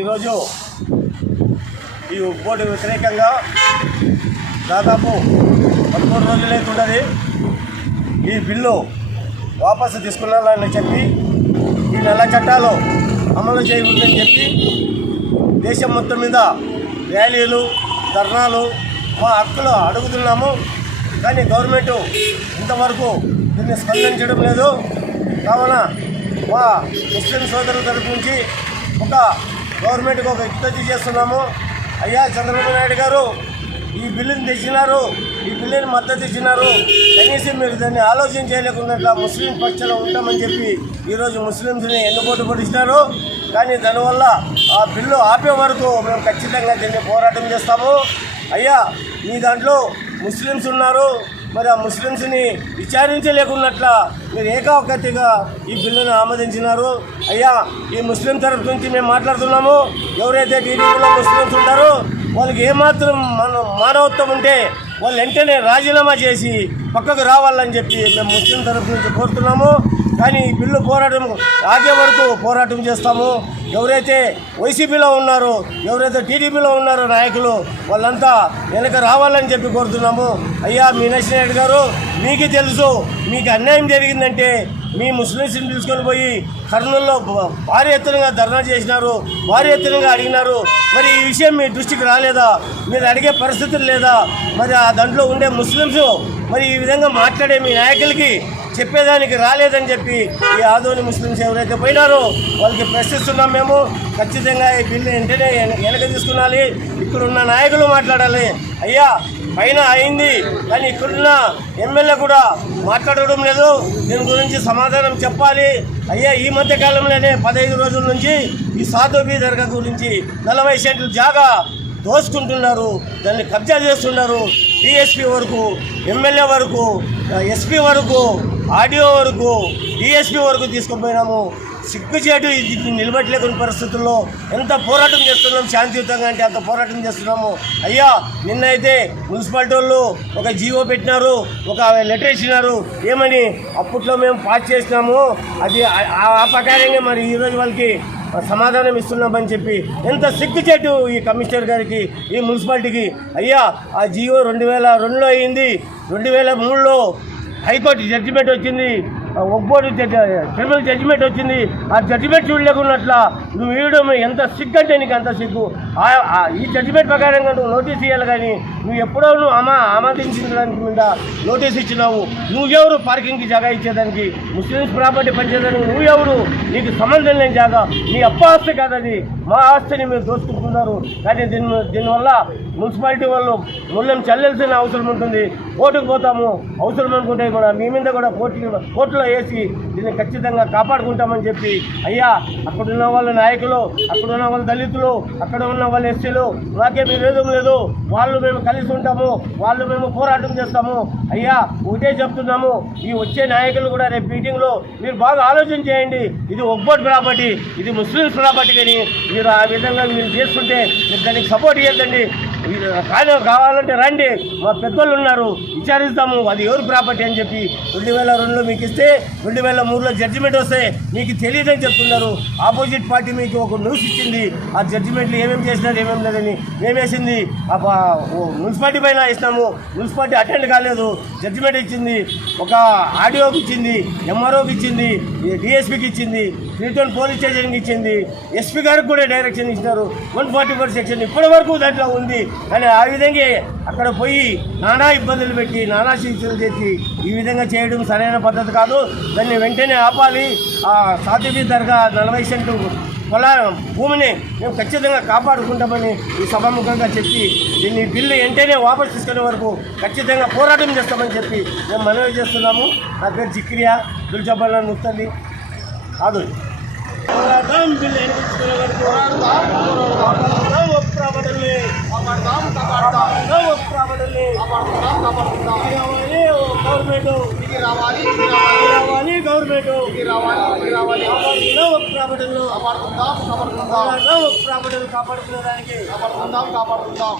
ఈరోజు ఈ బోర్డు వ్యతిరేకంగా దాదాపు పదమూడు రోజులైతున్నది ఈ బిల్లు వాపసు తీసుకున్నానని చెప్పి ఈ నెల చట్టాలు అమలు చేయకూడదని చెప్పి దేశం మొత్తం మీద ర్యాలీలు ధర్నాలు మా హక్కులు అడుగుతున్నాము. కానీ గవర్నమెంట్ ఇంతవరకు దీన్ని స్పందించడం లేదు. కావున మా ముస్లిం సోదరుల తరపు నుంచి ఒక గవర్నమెంట్కి ఒక విజ్ఞప్తి చేస్తున్నాము. అయ్యా చంద్రబాబు నాయుడు గారు ఈ బిల్లుని తెచ్చినారు ఈ బిల్లుని మద్దతు ఇచ్చినారు. కనీసం మీరు దాన్ని ఆలోచన చేయలేకుండా ముస్లిం పక్షంలో ఉంటామని చెప్పి ఈరోజు ముస్లింస్ని ఎన్నుకోటు పడిచ్చినారు కానీ దానివల్ల ఆ బిల్లు ఆపే వరకు మేము ఖచ్చితంగా దీన్ని పోరాటం చేస్తాము. అయ్యా మీ దాంట్లో ముస్లిమ్స్ ఉన్నారు. మరి ఆ ముస్లిమ్స్ని విచారించలేకున్నట్ల మీరు ఏకావకతిగా ఈ బిల్లును ఆమోదించినారు. అయ్యా ఈ ముస్లిం తరఫు నుంచి మేము మాట్లాడుతున్నాము. ఎవరైతే టీడీపీలో ముస్లిమ్స్ ఉంటారో వాళ్ళకి ఏమాత్రం మన మానవత్వం ఉంటే వాళ్ళు వెంటనే రాజీనామా చేసి పక్కకు రావాలని చెప్పి మేము ముస్లిం తరఫు నుంచి కోరుతున్నాము. కానీ ఈ బిల్లు పోరాటం ఆగే వరకు పోరాటం చేస్తాము. ఎవరైతే వైసీపీలో ఉన్నారో ఎవరైతే టీడీపీలో ఉన్నారో నాయకులు వాళ్ళంతా వెనక రావాలని చెప్పి కోరుతున్నాము. అయ్యా మీనాక్షి నాయుడు గారు మీకు తెలుసు మీకు అన్యాయం జరిగిందంటే మీ ముస్లింస్ని తీసుకొని పోయి కర్నూలులో భారీ ఎత్తునగా ధర్నా చేసినారు భారీ ఎత్తునగా అడిగినారు. మరి ఈ విషయం మీ దృష్టికి రాలేదా? మీరు అడిగే పరిస్థితులు లేదా? మరి ఆ దాంట్లో ఉండే ముస్లిమ్స్ మరి ఈ విధంగా మాట్లాడే మీ నాయకులకి చెప్పేదానికి రాలేదని చెప్పి ఈ ఆదోని ముస్లిమ్స్ ఎవరైతే పోయినారో వాళ్ళకి ప్రశ్నిస్తున్నాం మేము. ఖచ్చితంగా ఈ బిల్లు వెంటనే వెనక తీసుకున్నాలి ఇక్కడున్న నాయకులు మాట్లాడాలి. అయ్యా పైన అయింది. కానీ ఇక్కడున్న ఎమ్మెల్యే కూడా మాట్లాడడం లేదు. దీని గురించి సమాధానం చెప్పాలి. అయ్యా ఈ మధ్య కాలంలోనే పదహైదు రోజుల నుంచి ఈ సాధోబీ దర్గా గురించి నలభై సెంట్లు జాగా దోసుకుంటున్నారు దాన్ని కబ్జా చేస్తున్నారు. డిఎస్పీ వరకు ఎమ్మెల్యే వరకు ఎస్పీ వరకు ఆడియో వరకు డిఎస్పీ వరకు తీసుకుపోయినాము. సిగ్గుచేటు ఇది పరిస్థితుల్లో ఎంత పోరాటం చేస్తున్నాం శాంతియుతంగా అంటే అంత పోరాటం చేస్తున్నాము. అయ్యా నిన్నైతే మున్సిపాలిటీ వాళ్ళు ఒక జీవో పెట్టినారు ఒక లెటర్ ఇచ్చినారు. ఏమని? అప్పట్లో మేము పాస్ చేసినాము. అది ఆ- ఆ ప్రకారంగా మరి ఈరోజు వాళ్ళకి సమాధానం ఇస్తున్నామని చెప్పి ఎంత సిగ్గుచేటు ఈ కమిషనర్ గారికి ఈ మున్సిపాలిటీకి. అయ్యా ఆ జియో రెండు వేల రెండులో అయింది. రెండు వేల మూడులో హైకోర్టు జడ్జిమెంట్ వచ్చింది. ఒక్కోటి ట్రిబ్యునల్ జడ్జిమెంట్ వచ్చింది. ఆ జడ్జిమెంట్ చూడలేకున్నట్ల నువ్వు వేయడం ఎంత సిగ్గు అంటే నీకు అంత సిగ్గు. ఆ- ఈ జడ్జిమెంట్ ప్రకారంగా నువ్వు నోటీస్ ఇవ్వాలి కానీ నువ్వు ఎప్పుడో నువ్వు ఆమా ఆమోదించడానికి మీద నోటీస్ ఇచ్చినావు. నువ్వెవరు పార్కింగ్కి జగా ఇచ్చేదానికి? ముస్లిమ్స్ ప్రాపర్టీ పంచేదానికి నువ్వెవరు నీకు సంబంధం లేని జాగా. నీ అప్ప ఆస్తి కాదని మా ఆస్తిని మీరు దోచుకుంటున్నారు. కానీ దీని దీనివల్ల మున్సిపాలిటీ వాళ్ళు మూల్యం చెల్లాల్సిన అవసరం ఉంటుంది. కోర్టుకు పోతాము. అవసరం అనుకుంటే కూడా మీ మీద కూడా కోర్టు కోర్టులో వేసి దీన్ని ఖచ్చితంగా కాపాడుకుంటామని చెప్పి అయ్యా అక్కడున్న వాళ్ళ నాయకులు అక్కడున్న వాళ్ళ దళితులు అక్కడ ఉన్న వాళ్ళ ఎస్సీలు మీరు విరోధం లేదు. వాళ్ళు మేము కలిసి ఉంటాము. వాళ్ళు మేము పోరాటం చేస్తాము. అయ్యా ఒకటే చెప్తున్నాము. ఈ వచ్చే నాయకులు కూడా రేపు మీటింగ్లో మీరు బాగా ఆలోచన చేయండి. ఇది ఒక్బోట్ ప్రాపర్టీ ఇది ముస్లిమ్స్ ప్రాపర్టీ కానీ మీరు ఆ విధంగా మీరు చేస్తుంటే మీరు దానికి సపోర్ట్ చేయొద్దండి. కానీ కావాలంటే రండి. మా పెద్దోళ్ళు ఉన్నారు. విచారిస్తాము. అది ఎవరు ప్రాపర్టీ అని చెప్పి రెండు వేల రెండులో మీకు ఇస్తే రెండు వేల మూడులో జడ్జిమెంట్ వస్తే మీకు తెలియదని చెప్తున్నారు. ఆపోజిట్ పార్టీ మీకు ఒక న్యూస్ ఇచ్చింది. ఆ జడ్జిమెంట్లు ఏమేమి చేసినారు ఏమేమి లేదని మేమేసింది ఆ మున్సిపాలిటీ పైన ఇస్తాము మున్సిపాలిటీ అటెండ్ కాలేదు. జడ్జిమెంట్ ఇచ్చింది. ఒక ఆడియోకి ఇచ్చింది. ఎంఆర్ఓకి ఇచ్చింది. డిఎస్పీకి ఇచ్చింది. త్రీటోన్ పోలీస్ స్టేషన్కి ఇచ్చింది. ఎస్పీ గారికి కూడా డైరెక్షన్ ఇచ్చినారు. వన్ ఫార్టీ ఫోర్ సెక్షన్ ఇప్పటి వరకు దాంట్లో ఉంది. కానీ ఆ విధంగా అక్కడ పోయి నానా ఇబ్బందులు పెట్టి నానా శిక్షలు చేసి ఈ విధంగా చేయడం సరైన పద్ధతి కాదు. దాన్ని వెంటనే ఆపాలి. ఆ సాతిబీ దర్గా నలభై సెంటు పొలా భూమిని మేము ఖచ్చితంగా కాపాడుకుంటామని ఈ సభాముఖంగా చెప్పి దీన్ని బిల్లు వెంటనే వాపసు తీసుకునే వరకు ఖచ్చితంగా పోరాటం చేస్తామని చెప్పి మేము మనవి చేస్తున్నాము. నా పేరు జిక్రియా. దుల్జబ్బల్లా ముత్తల్లి కాదు. పోరాటం బిల్లు వరకు కాపాడతాం కాపాడతాం ప్రాపర్టీని కాపాడుకుందాం కాపాడుకుందాం గవర్నమెంట్ ఇది రావాలి రావాలి గవర్నమెంట్ ఇది రావాలి ఇది రావాలి ప్రాపర్టీలను కాపాడుకుందాం కాపాడుకుందాం ప్రాపర్టీలు కాపాడుకునే దానికి కాపాడుకుందాం కాపాడుకుందాం.